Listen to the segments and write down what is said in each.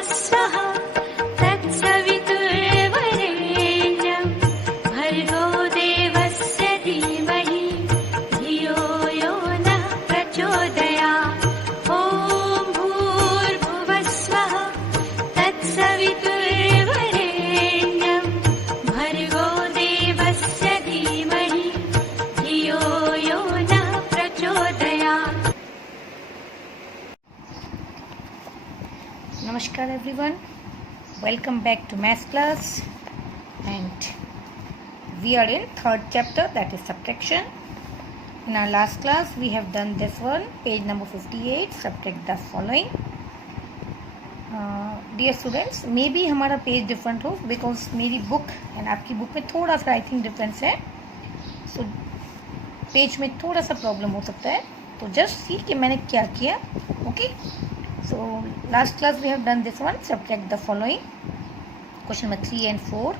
भूर्भुवस्वः तत्सवितुर्वरेण्यं भर्गो देवस्य धीमहि धियो यो नः प्रचोदयात्। ॐ भूर्भुवस्वः तत्सवितुर्वरेण्यं भर्गो देवस्य धीमहि धियो यो नः प्रचोदयात्। Namaskar everyone, welcome back to math class, and we are in third chapter, that is subtraction. In our last class we have done this one, page number 58, subtract the following. Dear students, maybe हमारा page different हो because मेरी book and आपकी book में थोड़ा सा I think difference है, so page में थोड़ा सा प्रॉब्लम हो सकता है, तो जस्ट सी कि मैंने क्या किया. Okay, so last class we have done this one, subtract the following, question number 3 and 4.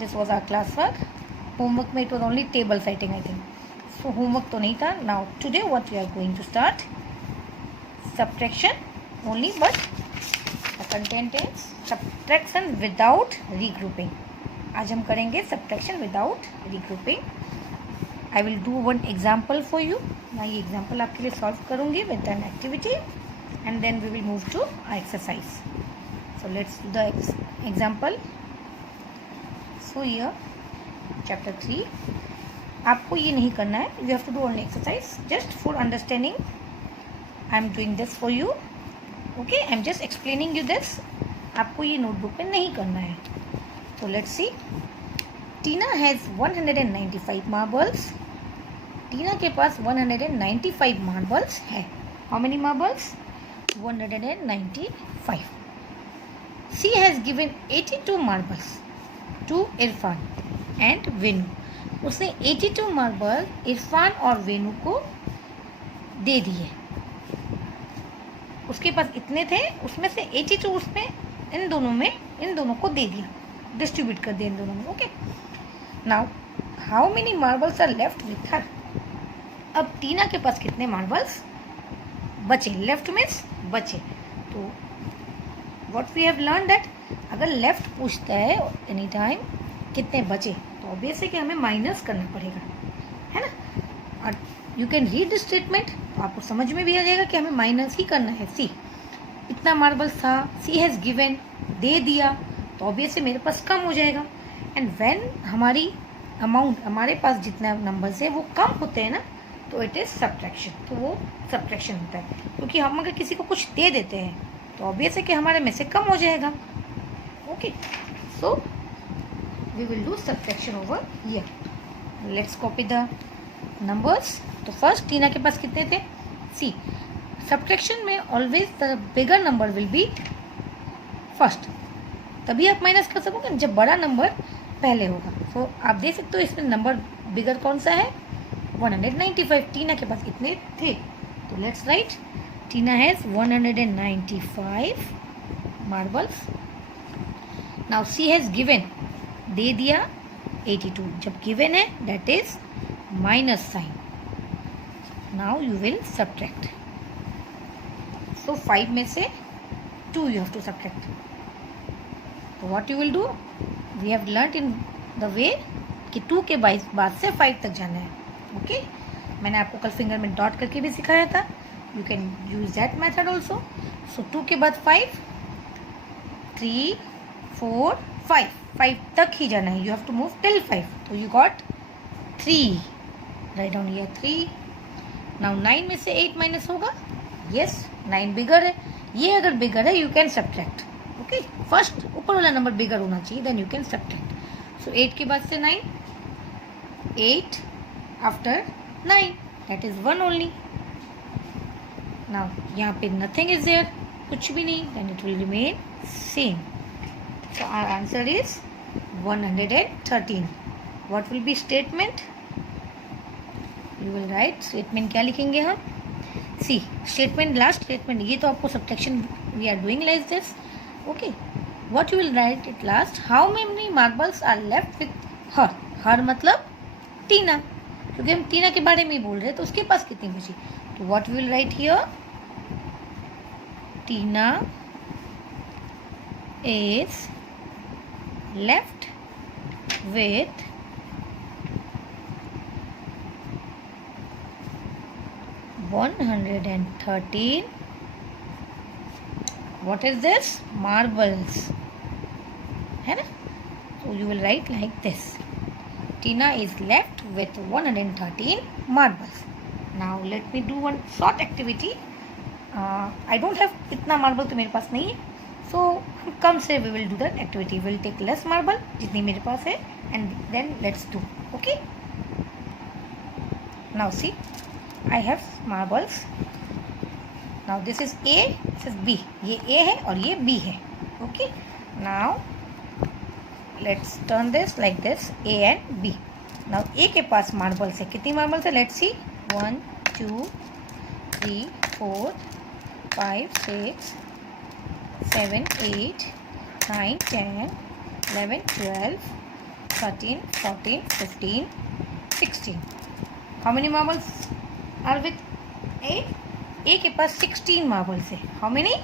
This was our class work. Homework में it was only table setting I think, so homework तो नहीं था. Now today what we are going to start, subtraction only, but the content is subtraction without regrouping. आज हम करेंगे subtraction without regrouping. I will do one example for you. मैं ये example आपके लिए सॉल्व करूँगी with an activity and then we will move to exercise. So let's do the example. So here chapter 3, आपको ये नहीं करना है, you have to do only exercise just for understanding. I am doing this for you. Okay, I am just explaining you this. आपको ये notebook में नहीं करना है. तो let's see. Tina has 195 marbles. Tina के पास 195 मार्बल्स है. How many marbles? 195. She has given 82 marbles to Irfan and Venu. उसने 82 मार्बल इरफान और वेनू को दे दिए. उसके पास इतने थे, उसमें से 82 उसमें इन दोनों को दे दिया, डिस्ट्रीब्यूट कर दिया इन दोनों में. Okay, now how many marbles are left with her. अब टीना के पास कितने मार्बल्स बचे? लेफ्ट मीन्स बचे. तो what we have learn that अगर लेफ्ट पूछता है एनी टाइम कितने बचे, तो ऑब्वियस है कि हमें माइनस करना पड़ेगा, है ना. और you can read the statement, तो आपको समझ में भी आ जाएगा कि हमें माइनस ही करना है. सी, इतना मार्बल्स था, सी हैज़ गिवन, दे दिया, तो ऑब्वियस है मेरे पास कम हो जाएगा. एंड व्हेन हमारी अमाउंट, हमारे पास जितना नंबर्स है वो कम होते हैं ना, तो इट इज़ सब्ट्रैक्शन. तो वो सब्ट्रैक्शन होता है, क्योंकि हम अगर किसी को कुछ दे देते हैं तो ऑब्वियस है कि हमारे में से कम हो जाएगा. Okay, so we will do subtraction over here. Let's copy the numbers. तो फर्स्ट टीना के पास कितने थे? सी, सब्ट्रैक्शन में always the bigger number will be first. तभी आप माइनस कर सकोगे जब बड़ा नंबर पहले होगा. तो आप देख सकते हो इसमें नंबर बिगर कौन सा है? 195. टीना के पास कितने थे? तो let's write. Tina has 195 marbles. Now she has given, दे दिया 82. जब गिवन है that is minus sign. Now you will subtract. So 5 में से 2 यू हैव टू सब्ट्रैक्ट. तो what you will do, we have learn in the way कि 2 के बाद से 5 तक जाना है. ओके, मैंने आपको कल फिंगर में डॉट करके भी सिखाया था. You can use that method also. So 2 के बाद 5, 3, 4, 5 तक ही जाना है. You have to move till 5. तो you got 3. Write down here 3. Now 9 में से 8 माइनस होगा. यस, 9 बिगर है. ये अगर बिगर है you can subtract. Okay, first ऊपर वाला नंबर बिगर होना चाहिए, then you can subtract. So 8 के बाद से 9, 8 after 9, that is 1 only. Now यहाँ पे नथिंग इज देयर, कुछ भी नहीं, then it will remain same. So our answer is 113. What will be statement? You will write statement. क्या लिखेंगे हम? See, statement, last statement. ये तो आपको subtraction we are doing like this. Okay, what you will write it last? How many marbles are left with her. Her मतलब Tina, क्योंकि हम टीना के बारे में ही बोल रहे हैं, तो उसके पास कितनी बची. तो what will write here? Tina is left with 113 what is this? Marbles, है ना? So you will write like this. Tina is left with 113 marbles. Now let me do one short activity. I don't have इतना marble तो मेरे पास नहीं है, so कम से we will do that activity. We will take less marble जितनी मेरे पास है and then let's do. Okay? Now see, I have marbles. Now this is A, this is B. ये A है और ये B है. Okay? Now let's turn this like this, A and B. Now A के पास marbles है. कितनी marbles है? Let's see. 1, 2, 3, 4, 5, 6, 7, 8, 9, 10, 11, 12, 13, 14, 15, 16. How many marbles are with A? A के पास 16 marbles है. How many?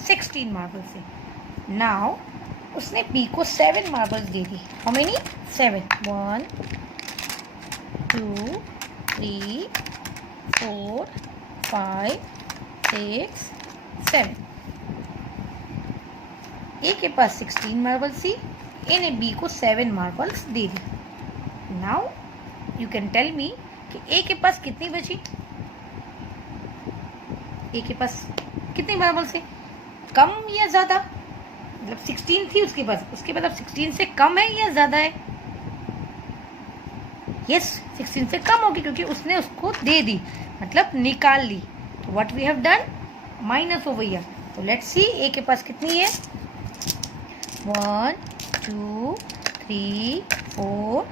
16 marbles है. Now उसने B को 7 marbles they the. How many? 7. 1, 2, 3, 4, 5, 6, 7. A के पास 16 marbles थी. A ने B को 7 marbles they the. Now you can tell me कि A के पास कितनी बची? A के पास कितनी marbles है? कम या ज़्यादा? मतलब 16 थी उसके पास, उसके बाद अब 16 से कम है या ज़्यादा है? यस, 16 से कम होगी क्योंकि उसने उसको दे दी, मतलब निकाल ली. तो what we have done? Minus over here. तो लेट्स सी ए के पास कितनी है. 1, 2, 3, 4,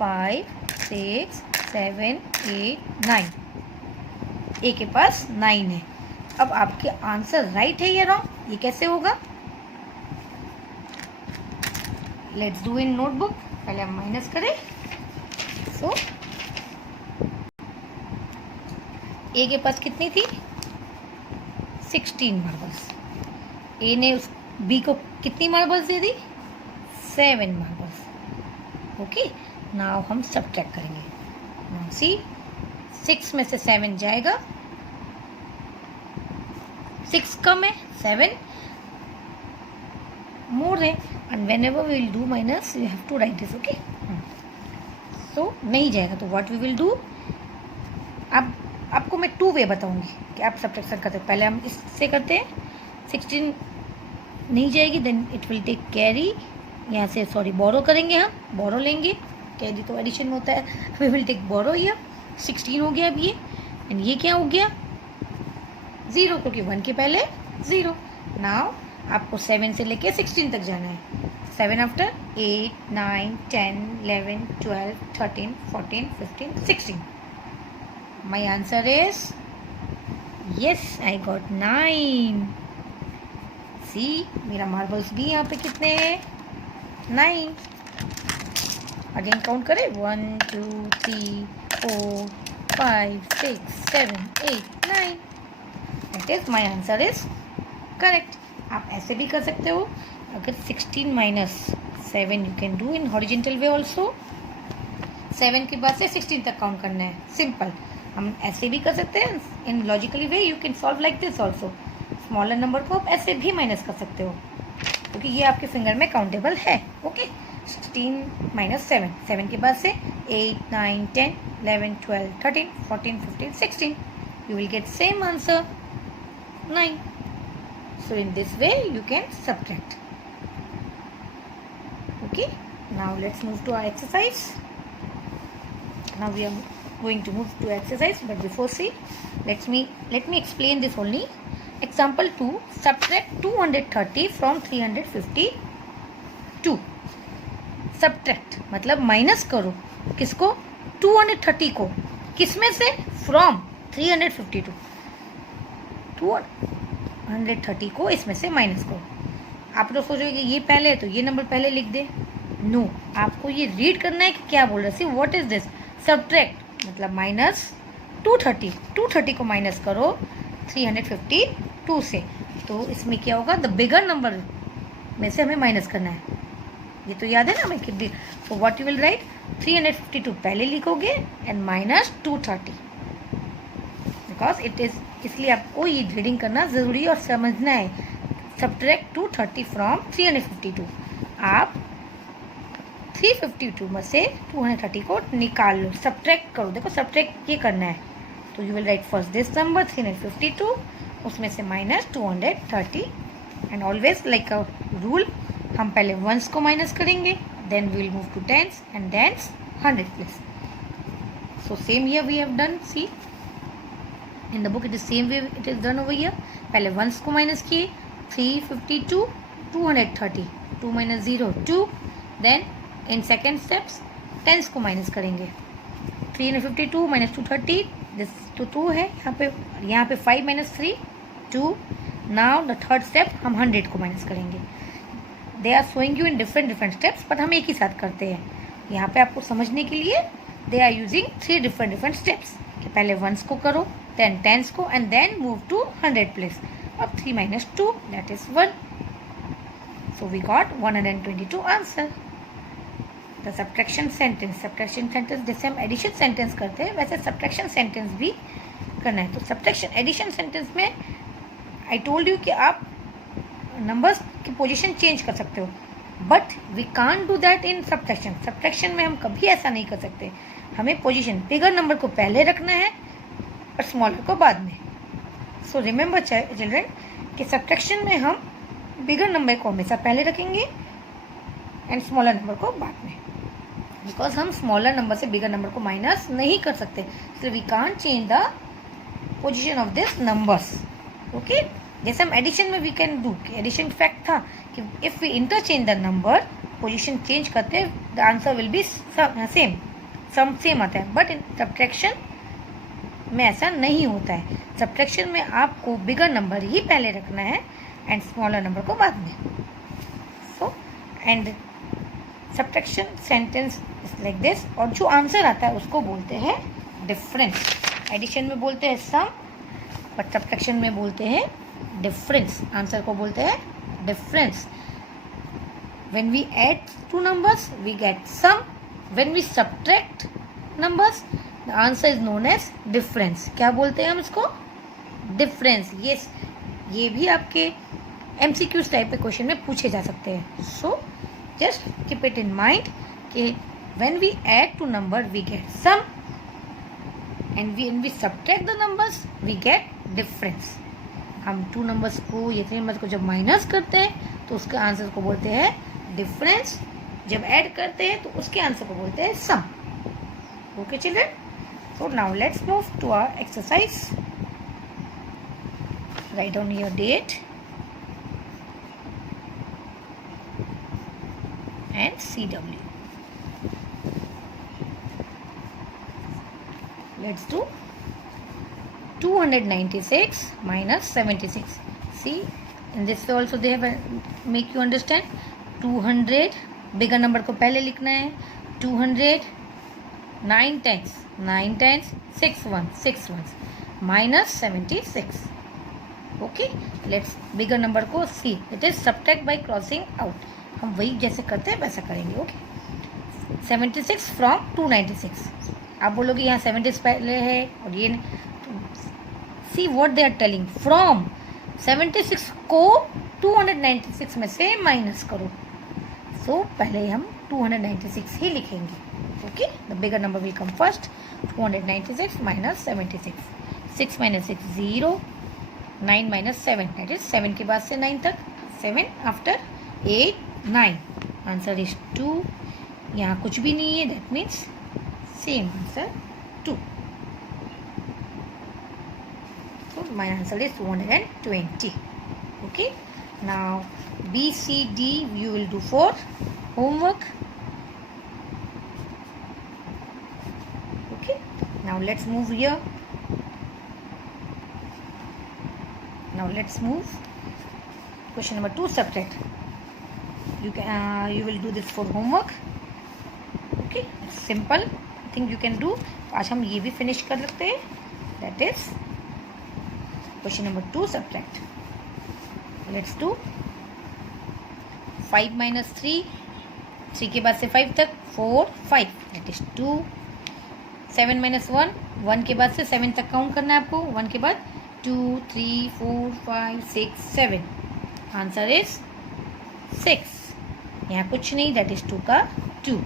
5, 6, 7, 8, 9. ए के पास 9 है. अब आपके आंसर राइट है या रॉन्ग? ये कैसे होगा? Let's do in notebook. पहले हम माइनस करें. सो ए के पास कितनी थी? 16 मार्बल्स. ए ने उस बी को कितनी मार्बल्स दे दी? 7 मार्बल्स. ओके, नाउ हम सब्ट्रैक्ट करेंगे. नाउ सी, 6 में से 7 जाएगा. 6 कम है, 7 more है. And whenever we will do minus, you have to write this. Okay? So नहीं जाएगा. तो what we will do? अब आपको मैं 2 वे बताऊंगी कि आप सब्ट्रैक्शन करते हैं. पहले हम इससे करते हैं. 16 नहीं जाएगी, then it will take carry. यहाँ से बोरो करेंगे, हम बोरो लेंगे. कैरी तो एडिशन होता है. We will take borrow here. 16 हो गया अब ये. एंड ये क्या हो गया? 0, क्योंकि 1 के पहले 0. नाउ आपको 7 से लेके 16 तक जाना है. 7 after 8, 9, 10, 11, 12, 13, 14, 15, 16. My answer is yes, I got 9. सी, मेरा मार्बल्स भी यहाँ पे कितने हैं? 9. अगेन काउंट करें. 1, 2, 3, 4, 5, 6, 7, 8, 9. That is my answer is correct. आप ऐसे भी कर सकते हो. अगर 16 minus 7 you can do in horizontal way also. 7 के बाद से 16 तक काउंट करना है. सिंपल. हम ऐसे भी कर सकते हैं. In logically way you can solve like this also. Smaller number को आप ऐसे भी माइनस कर सकते हो क्योंकि ये आपके फिंगर में काउंटेबल है. Okay, 16 minus 7. 7 के बाद से 8, 9, 10, 11, 12, 13, 14, 15, 16. You will get same answer, 9. So in this way you can subtract. Okay, now let's move to our exercise. Now we are going to move to exercise, but before see, let me explain this only. Example 2, subtract 230 from 352. Subtract मतलब minus करो. किसको? 230 को. किसमें से? From 352. 230 को इसमें से minus करो. आप लोग सोचोगे कि ये पहले है तो ये नंबर पहले लिख दे. नो, आपको ये रीड करना है कि क्या बोल रहा है. सी, व्हाट इज दिस? सब्ट्रैक्ट मतलब माइनस 230. 230 को माइनस करो 352 से. तो इसमें क्या होगा, द बिगर नंबर में से हमें माइनस करना है, ये तो याद है ना हमें कितनी। So what you will right, 352 पहले लिखोगे and minus 230, because it is, इसलिए आपको ये रीडिंग करना ज़रूरी और समझना है। सब्ट्रैक्ट 230 फ्रॉम 352, आप 352 में से 230 को निकाल लो, सब्ट्रैक्ट करो। देखो सब्ट्रैक्ट ये करना है, तो you will write first this number 352, उसमें से minus 230, and always like a rule, हम पहले वंस को माइनस करेंगे, then we will move to tens and then 100 place. So same here we have done, see in the book it is same way it is done over here. पहले ones को minus किए, 352, 230, 2 minus 0 2, then in second steps tense को minus करेंगे, 352 minus 230, this तो 2 है यहाँ पे 5 minus 3 2। Now the third step हम 100 को माइनस करेंगे। They are showing you in different steps, but हम एक ही साथ करते हैं। यहाँ पे आपको समझने के लिए they are using 3 different steps, कि पहले वंस को करो, देन टेंस को, and then move to 100 place. अब 3 minus 2 that is 1, so we got 122 answer. The subtraction sentence जैसे हम एडिशन सेंटेंस करते हैं वैसे सब्ट्रैक्शन सेंटेंस भी करना है। तो सब्ट्रैक्शन एडिशन सेंटेंस में आई टोल्ड यू कि आप नंबर्स की पोजीशन चेंज कर सकते हो, but we can't do that in subtraction. Subtraction में हम कभी ऐसा नहीं कर सकते, हमें पोजीशन बिगर नंबर को पहले रखना है और स्मॉलर को बाद में। सो रिमेंबर चिल्ड्रन कि सब्ट्रैक्शन में हम बिगर नंबर को हमेशा पहले रखेंगे एंड स्मॉलर नंबर को बाद में, बिकॉज हम स्मॉलर नंबर से बिगर नंबर को माइनस नहीं कर सकते, so we can't change the position of this numbers. Okay, जैसे हम एडिशन में we can do, addition fact था कि if we interchange the number, position change करते हैं, the answer will be same आता है, बट इन सब्ट्रैक्शन में ऐसा नहीं होता है। सब्ट्रैक्शन में आपको बिगर नंबर ही पहले रखना है एंड स्मॉलर नंबर को बाद में। So and subtraction sentence is like this, और जो आंसर आता है उसको बोलते हैं डिफरेंस। एडिशन में बोलते हैं सम, बट सब्ट्रैक्शन में बोलते हैं डिफरेंस। आंसर को बोलते हैं difference. When we add two numbers we get sum, when we subtract numbers the answer is known as difference. क्या बोलते हैं हम इसको, डिफरेंस। ये भी आपके MCQs टाइप के क्वेश्चन में पूछे जा सकते हैं। So just keep it in mind कि when we add two number we get sum, and when we subtract the numbers we get difference। हम 2 नंबर्स को या 3 नंबर्स को जब माइनस करते हैं तो उसके आंसर को बोलते हैं डिफरेंस, जब ऐड करते हैं तो उसके आंसर को बोलते हैं sum. Okay children, so now let's move to our exercise. Write down your date and CW। Let's do 296 minus 76. See, in this way also they have make you understand 200 bigger number को पहले लिखना है, 200 9 times 6 ones minus 76. Okay, let's bigger number को see, it is subtract by crossing out। हम वही जैसे करते हैं वैसा करेंगे। Okay, 76 from 296। आप बोलोगे यहाँ 76 पहले है और ये see what they are telling, from 76 को 296 में से माइनस करो। सो पहले हम 296 ही लिखेंगे। Okay, the bigger number will come first, 296 minus 76, 6 minus 6 0, 9 minus 7 that is 7 के बाद से 9 तक, 7 आफ्टर 8 9, आंसर इज 2। यहाँ कुछ भी नहीं है, that means same answer 2. So my answer is 220. Okay, now B, C, D you will do for homework. Okay, now let's move here. Now let's move question number 2, subtract. You will do this for homework. Okay, it's simple think you can do. आज हम ये भी finish कर सकते हैं, that is question number 2 subtract. Let's do 5 minus 3, 3 के बाद से 5 तक 4 5 दैट इज 2. 7 minus 1, 1 के बाद से 7 तक काउंट करना है आपको. 1 के बाद 2 3 4 5 6 7. Answer is 6. यहाँ कुछ नहीं, दैट इज 2 का 2.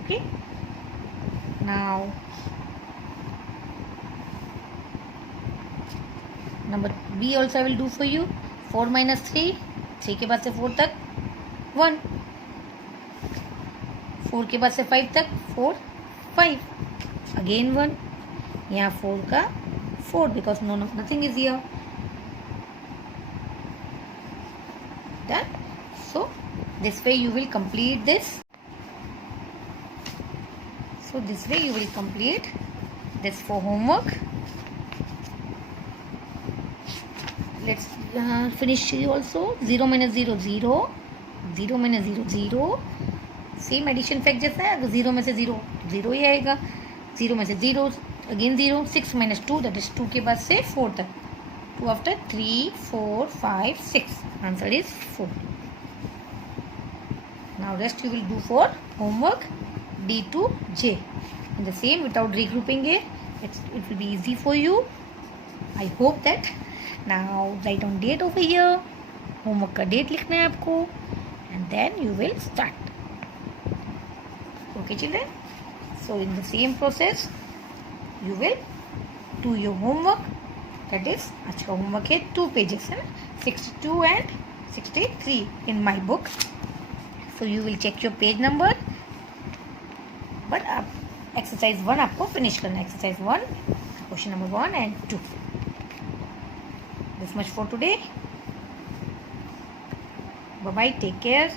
Okay, now number B also I will do for you. 4 minus 3, 3 के बाद से 4 तक 1. 4 के बाद से 5 तक 4 5. अगेन 1. यहाँ 4 का 4 because nothing is here. Done. So this way you will complete this. So this way you will complete this for homework. Let's finish also. 0 minus 0 0. 0 minus 0 0. Same addition fact जैसा है. अगर 0 में से 0 0 ही आएगा. 0 में से 0 अगेन 0. 6 minus 2 दैट इज 2 के बाद से 4 तक. 2 after 3 4 5 6. Answer is 4. Now rest you will do for homework D to J. In the same without regrouping it will be easy for you. I hope that. Now write down date over here. Homework का date लिखना है आपको. And then you will start. Okay children. So in the same process you will do your homework. That is आज का homework है 2 pages है ना. 62 and 63 in my book. So you will check your page number. But आप exercise 1 आपको finish करना है. Exercise 1 question number 1 and 2. This much for today. Bye bye. Take care.